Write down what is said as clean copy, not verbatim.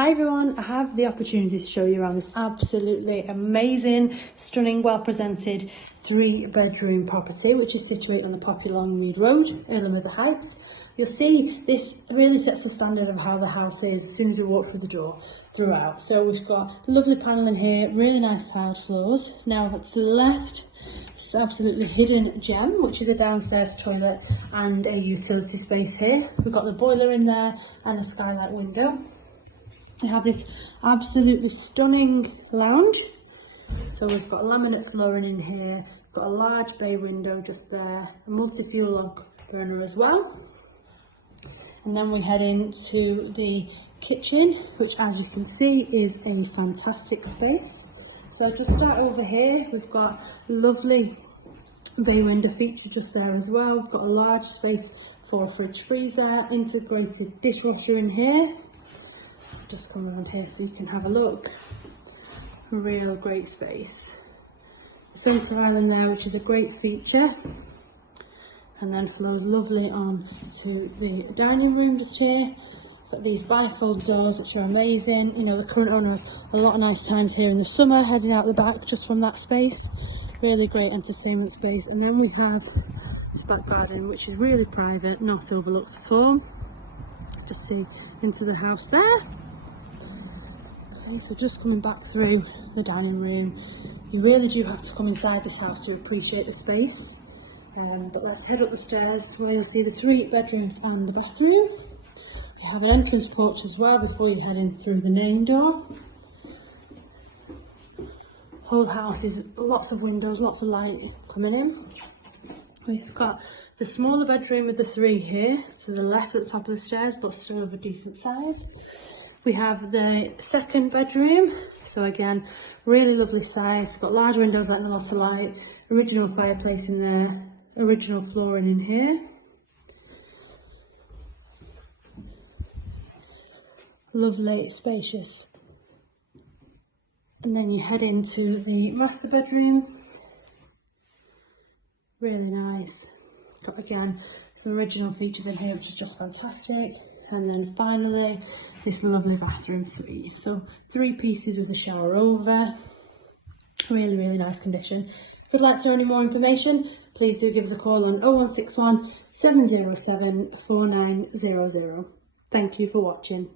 Hi everyone, I have the opportunity to show you around this absolutely amazing, stunning, well presented 3-bedroom property which is situated on the popular Longmead Road, Irlam with the Heights. You'll see this really sets the standard of how the house is as soon as we walk through the door throughout. So we've got lovely panelling here, really nice tiled floors. Now to the left, this absolutely hidden gem, which is a downstairs toilet and a utility space here. We've got the boiler in there and a skylight window. We have this absolutely stunning lounge. So we've got laminate flooring in here, we've got a large bay window just there, a multi-fuel log burner as well. And then we head into the kitchen, which as you can see is a fantastic space. So to start over here, we've got lovely bay window feature just there as well. We've got a large space for a fridge freezer, integrated dishwasher in here. Just come around here so you can have a look. Real great space. Centre island there, which is a great feature, and then flows lovely on to the dining room just here. Got these bifold doors which are amazing. You know, the current owner has a lot of nice times here in the summer heading out the back just from that space. Really great entertainment space. And then we have this back garden which is really private, not overlooked at all. Just see into the house there. So just coming back through the dining room, you really do have to come inside this house to appreciate the space. But let's head up the stairs where you'll see the 3 bedrooms and the bathroom. We have an entrance porch as well before you head in through the main door. Whole house is lots of windows, lots of light coming in. We've got the smaller bedroom with the 3 here, to the left at the top of the stairs, but still of a decent size. We have the 2nd bedroom, so again, really lovely size, got large windows letting a lot of light, original fireplace in there, original flooring in here. Lovely, spacious. And then you head into the master bedroom. Really nice. Got again, some original features in here, which is just fantastic. And then finally, this lovely bathroom suite. So 3 pieces with a shower over. Really, really nice condition. If you'd like to know any more information, please do give us a call on 0161 707 4900. Thank you for watching.